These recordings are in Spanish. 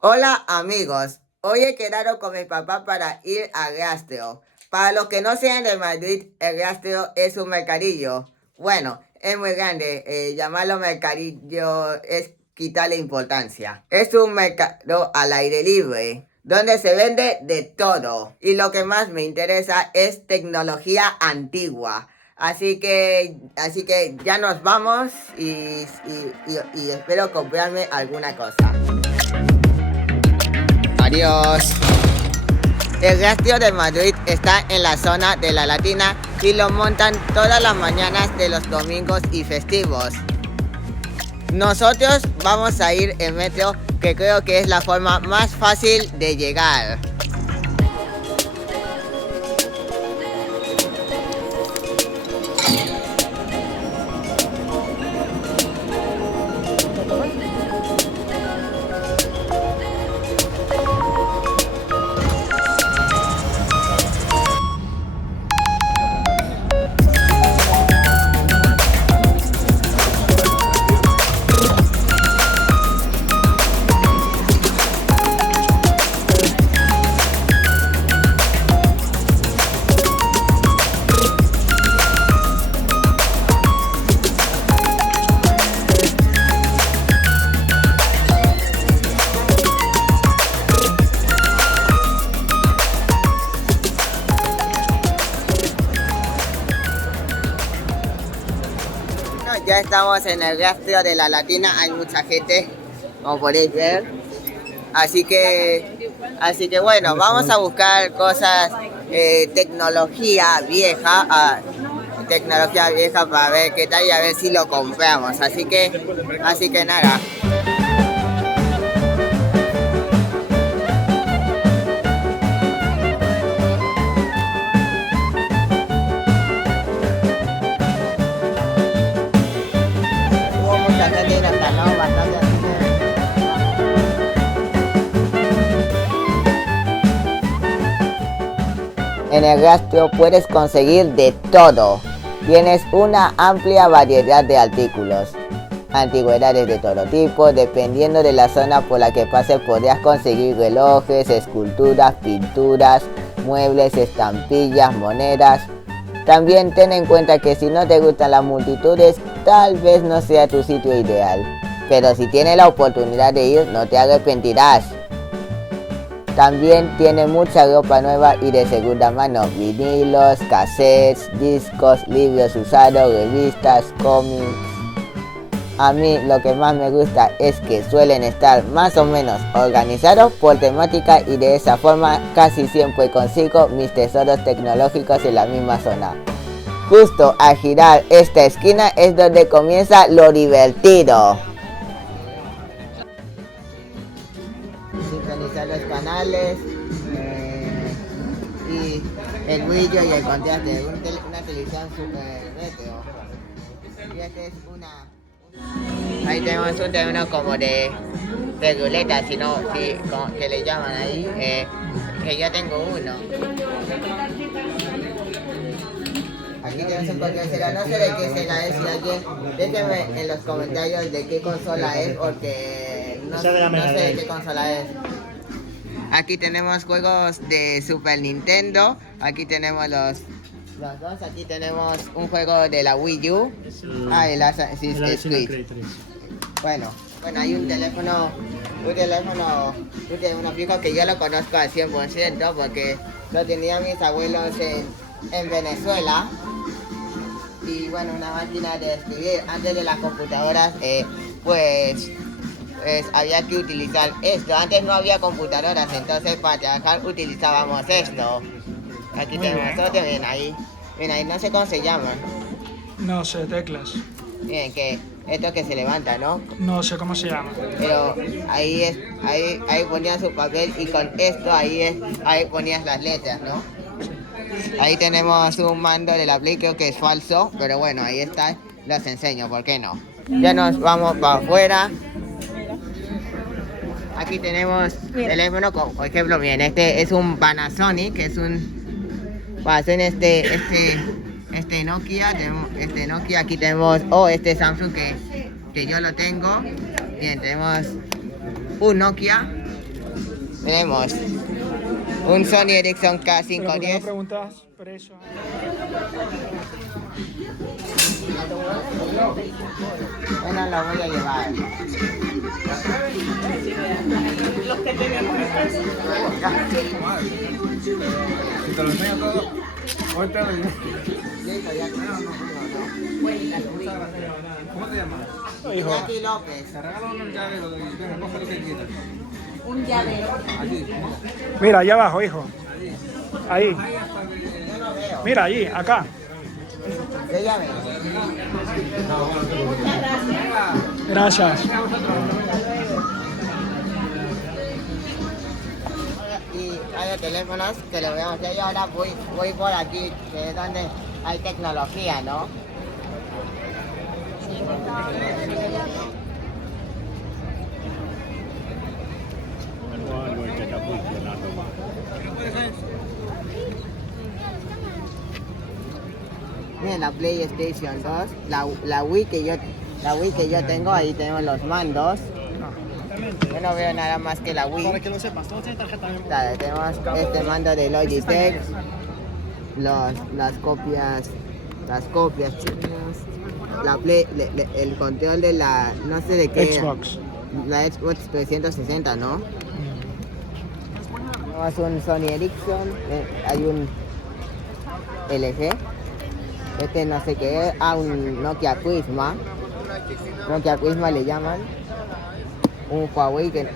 Hola amigos, hoy he quedado con mi papá para ir al Gasteo. Para los que no sean de Madrid, el Gasteo es un mercadillo. Bueno, es muy grande, llamarlo mercadillo es quitarle importancia. Es un mercado al aire libre, donde se vende de todo. Y lo que más me interesa es tecnología antigua. Así que ya nos vamos y espero comprarme alguna cosa. Adiós. El Gastio de Madrid está en la zona de la Latina y lo montan todas las mañanas de los domingos y festivos. Nosotros vamos a ir en metro, que creo que es la forma más fácil de llegar. Ya estamos en el Gastio de la Latina, hay mucha gente, como podéis ver. Así que bueno, vamos a buscar cosas, tecnología vieja para ver qué tal y a ver si lo compramos. Así que nada. Hubo mucha gente y nos tardamos bastante, así que en el Gastro puedes conseguir de todo. Tienes una amplia variedad de artículos, antigüedades de todo tipo. Dependiendo de la zona por la que pases podrías conseguir relojes, esculturas, pinturas, muebles, estampillas, monedas. También ten en cuenta que si no te gustan las multitudes, tal vez no sea tu sitio ideal. Pero si tienes la oportunidad de ir, no te arrepentirás. También tiene mucha ropa nueva y de segunda mano, vinilos, cassettes, discos, libros usados, revistas, cómics. A mí lo que más me gusta es que suelen estar más o menos organizados por temática y de esa forma casi siempre consigo mis tesoros tecnológicos en la misma zona. Justo al girar esta esquina es donde comienza lo divertido. Sincronizar los canales y el brillo y el contraste. Una televisión super retro. Y esta es una... Ahí tenemos un terreno como de ruleta, como que le llaman ahí, que yo tengo uno. Aquí tenemos un cualquier Sega, no sé de qué Sega es, si alguien, déjenme en los comentarios de qué consola es, porque no sé de qué consola es. Aquí tenemos juegos de Super Nintendo, aquí tenemos los dos, aquí tenemos un juego de la Wii U, el Assassin's Creed. Bueno, hay un teléfono fijo que yo lo conozco al 100% porque lo tenían mis abuelos en Venezuela. Y bueno, una máquina de escribir. Antes de las computadoras, pues había que utilizar esto. Antes no había computadoras, entonces para trabajar utilizábamos esto. Aquí tenemos otro, ven ahí, no sé cómo se llama. No sé, teclas. Miren que esto que se levanta, ¿no? No sé cómo se llama. Pero ahí ponías su papel y con esto ahí ponías las letras, ¿no? Ahí tenemos un mando de la Play, creo que es falso, pero bueno, ahí está, los enseño, ¿por qué no? Ya nos vamos para afuera. Aquí tenemos teléfono, por ejemplo, miren, este es un Panasonic, este Nokia, aquí tenemos, este Samsung que yo lo tengo. Bien, tenemos un Nokia Tenemos un Sony Ericsson Pero ¿por qué no K510. preguntas precio? Bueno, lo voy a llevar. Los que tenemos Si te lo enseño todo, ahorita lo Listo, ya tenemos uno, ¿Cómo te llamas? ¿no? Hijo, Jackie López. Te regalo un llavero y te recoge lo que quieras. un llavero. Allí. mira, allá abajo, hijo. Ahí. Yo no veo. Mira, allí, acá. ¿Qué llave? Gracias. Y hay teléfonos que lo veo. Yo ahora voy por aquí, que es donde hay tecnología, ¿no? Miren la PlayStation 2, la Wii que yo tengo, ahí tenemos los mandos. Yo no veo nada más que la Wii. Para que lo sepas, todo tiene tarjeta de memoria. Claro, tenemos este mando de Logitech, las copias chinas, el control de la, no sé de qué, Xbox. la Xbox 360, ¿no? Tenemos un Sony Ericsson, hay un LG, este no sé qué es, un Nokia Prisma le llaman, un Huawei que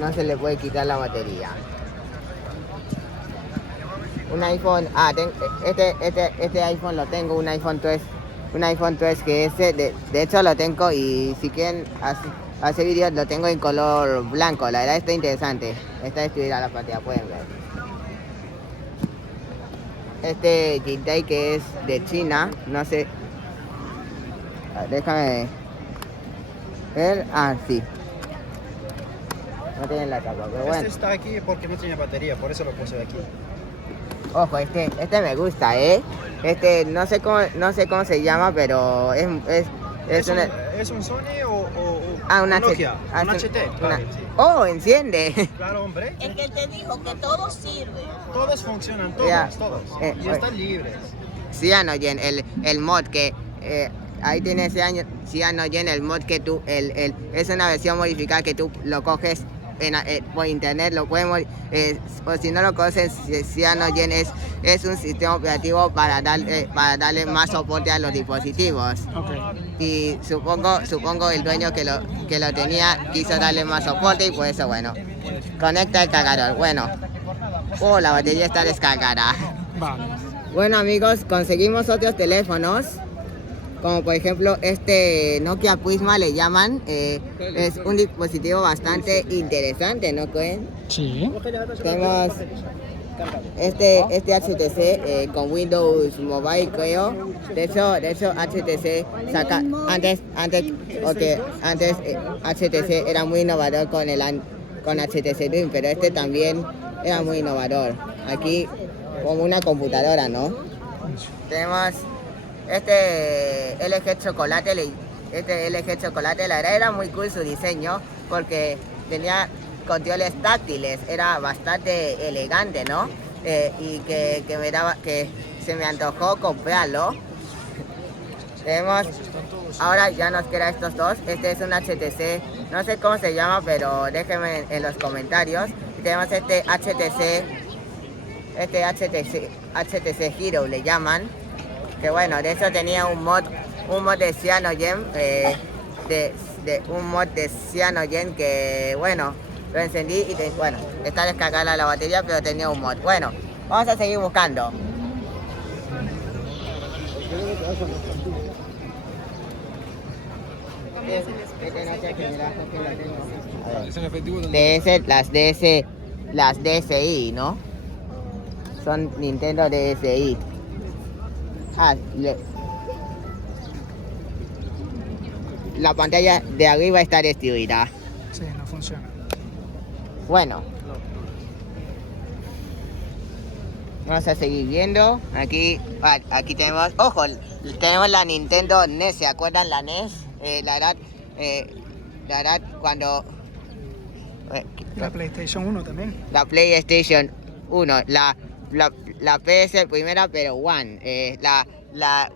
no se le puede quitar la batería. Un iPhone, este iPhone lo tengo, un iPhone 3 GS, de hecho lo tengo y si quieren hacer vídeos lo tengo en color blanco, la verdad está interesante, está destruida la pantalla, pueden ver. Este Jintai que es de China, no sé, déjame ver, sí, no tiene la tapa, pero bueno. Este está aquí porque no tiene batería, por eso lo puse de aquí. Ojo, este me gusta, no sé cómo se llama, pero es una... ¿Es un Sony o un un Nokia? HT. Un HT, claro, sí. ¡Oh, enciende! Claro, hombre. Es que él te dijo que todo sirve. Todos funcionan, Ya. todos. Y oye. están libres. Cyanogen, el mod que... ahí tiene Cyanogen, el mod que tú... es una versión modificada que tú lo coges por internet, lo podemos... o si no lo conoces, Cyanogen es un sistema operativo para darle más soporte a los dispositivos. Ok. Y supongo el dueño que lo tenía quiso darle más soporte y por eso, bueno, conecta el cargador. Bueno, la batería está descargada. Vale. Bueno amigos, conseguimos otros teléfonos, como por ejemplo este Nokia Prisma le llaman, es un dispositivo bastante interesante, ¿no creen? Sí. Tenemos este HTC con Windows Mobile, creo. De hecho HTC saca antes HTC era muy innovador con HTC Dream, pero este también era muy innovador. Aquí como una computadora, ¿no? Tenemos este LG Chocolate, la verdad era muy cool su diseño porque tenía controles táctiles, era bastante elegante, ¿no? Y que se me antojó comprarlo. Tenemos, ahora ya nos queda estos dos. Este es un HTC, no sé cómo se llama, pero déjenme en los comentarios. Y tenemos este HTC Hero le llaman, que bueno, de eso tenía un mod de Cyanogen, un mod de Cyanogen que bueno, lo encendí y bueno, está descargada la batería, pero tenía un mod. Bueno, vamos a seguir buscando. Es en efectivo donde... las DSi, ¿no? Son Nintendo DSi. La pantalla de arriba está destruida. Sí, no funciona. Bueno, vamos a seguir viendo. Aquí tenemos, ojo, tenemos la Nintendo NES, ¿se acuerdan la NES? La verdad, La PlayStation 1 también. La PlayStation 1, la PS primera, pero One,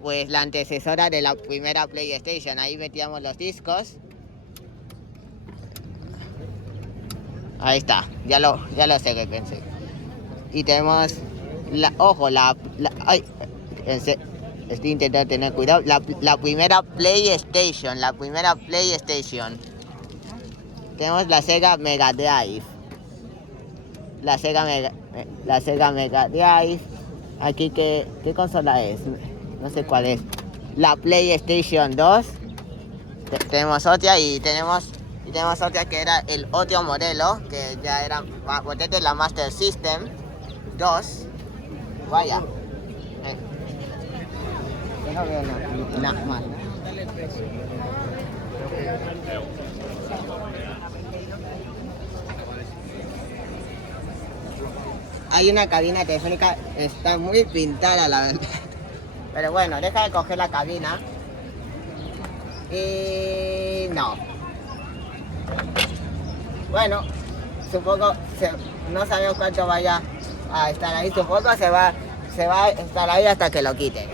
pues la antecesora de la primera PlayStation. Ahí metíamos los discos. Ahí está, ya lo sé que pensé. Y tenemos ay, estoy intentando tener cuidado. La primera PlayStation, Tenemos la Sega Mega Drive. La Sega Mega Drive. Aquí, ¿qué consola es? No sé cuál es. La PlayStation 2. Tenemos otra y tenemos otra que era el otro modelo, que ya era potente, la Master System 2. Vaya. Yo no veo nada más. Hay una cabina telefónica, está muy pintada la verdad. Pero bueno, deja de coger la cabina. Y no. Bueno, supongo, no sabemos cuánto vaya a estar ahí. Supongo se va a estar ahí hasta que lo quiten.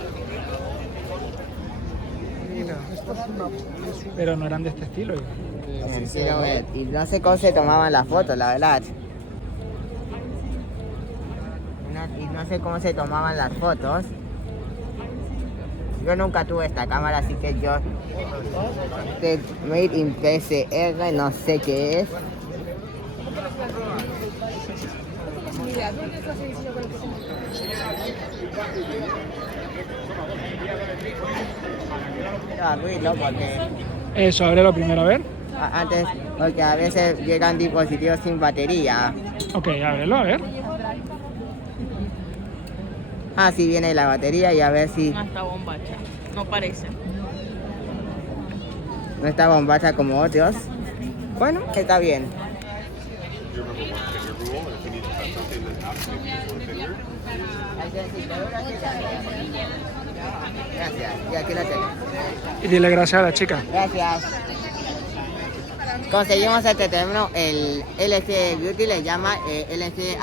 Mira. Pero no eran de este estilo. Y no sé cómo se tomaban las fotos, la verdad. Y no sé cómo se tomaban las fotos. Yo nunca tuve esta cámara, así que yo... Made in PCR, no sé qué es. Abrirlo porque... Eso, ábrelo primero a ver. Antes, porque a veces llegan dispositivos sin batería. Ok, ábrelo a ver. Sí viene la batería y a ver si... No está bombacha, no parece. No está bombacha como otros. Bueno, está bien. Gracias, y aquí la tengo. Y dile gracias a la chica. Gracias. Conseguimos este teléfono, el LG Beauty le llama. LG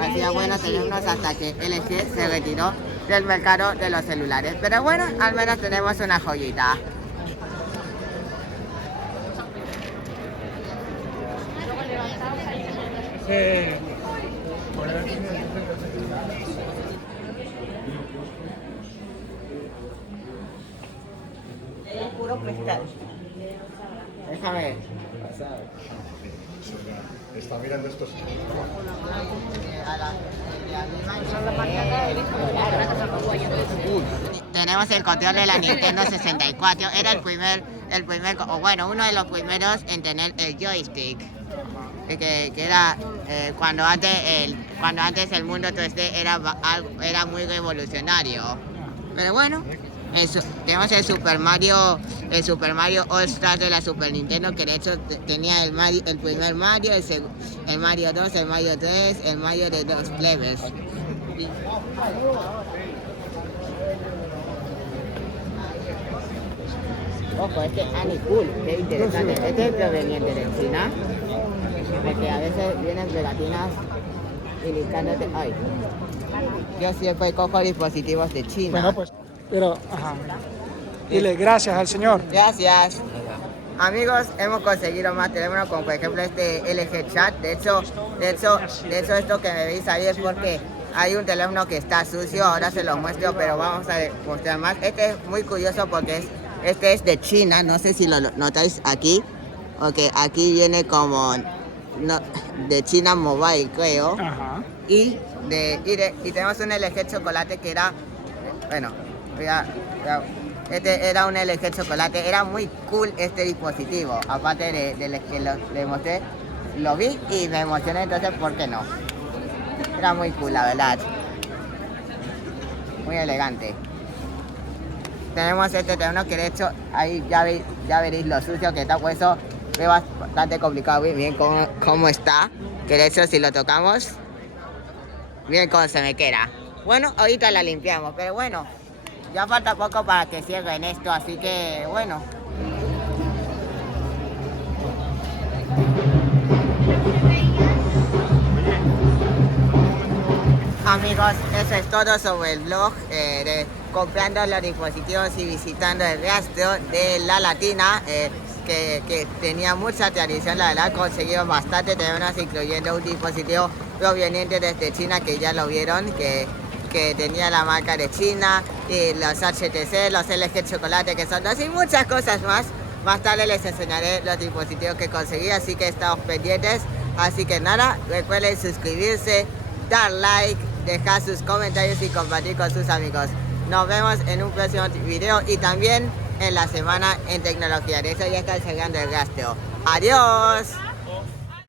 hacía buenos teléfonos hasta que LG se retiró del mercado de los celulares. Pero bueno, al menos tenemos una joyita. Es puro cristal. Déjame ver. Está mirando estos. Tenemos el control de la Nintendo 64. Era o bueno, uno de los primeros en tener el joystick. Que era cuando antes el mundo 3D era muy revolucionario. Pero bueno, tenemos el Super Mario All Stars de la Super Nintendo, que de hecho tenía el primer Mario, el Mario 2, el Mario 3, el Mario de los plebes. Ojo, este Annie Cool, qué interesante. Este es proveniente de China, porque a veces vienen pegatinas indicándote. Ay, yo siempre cojo dispositivos de China. Bueno, pues, pero, ajá. Dile gracias al señor. Gracias. Amigos, hemos conseguido más teléfonos, como por ejemplo este LG Chat. De hecho esto que me veis ahí es porque hay un teléfono que está sucio. Ahora se lo muestro, pero vamos a mostrar más. Este es muy curioso porque este es de China. No sé si lo notáis aquí. Okay, aquí viene como de China Mobile, creo. Ajá. Y tenemos un LG Chocolate que era, bueno, este era un LG Chocolate. Era muy cool este dispositivo. Aparte de que le mostré, lo vi y me emocioné, entonces ¿por qué no? Era muy cool, la verdad. Muy elegante. Tenemos este teléfono que de hecho ahí ya veréis lo sucio que está puesto. Es bastante complicado, bien cómo está. Que de hecho si lo tocamos, miren cómo se me queda. Bueno, ahorita la limpiamos, pero bueno, ya falta poco para que cierren esto, así que bueno. amigos, eso es todo sobre el blog de comprando los dispositivos y visitando el rastro de La Latina, que tenía mucha tradición, la verdad, conseguido bastante terrenos, incluyendo un dispositivo proveniente desde China, que ya lo vieron, que tenía la marca de China, y los HTC, los LG Chocolate, que son dos, y muchas cosas más. Más tarde les enseñaré los dispositivos que conseguí, así que estamos pendientes. Así que nada, recuerden suscribirse, dar like, dejar sus comentarios y compartir con sus amigos. Nos vemos en un próximo video y también en la semana en tecnología. De eso ya está llegando el rastreo. ¡Adiós!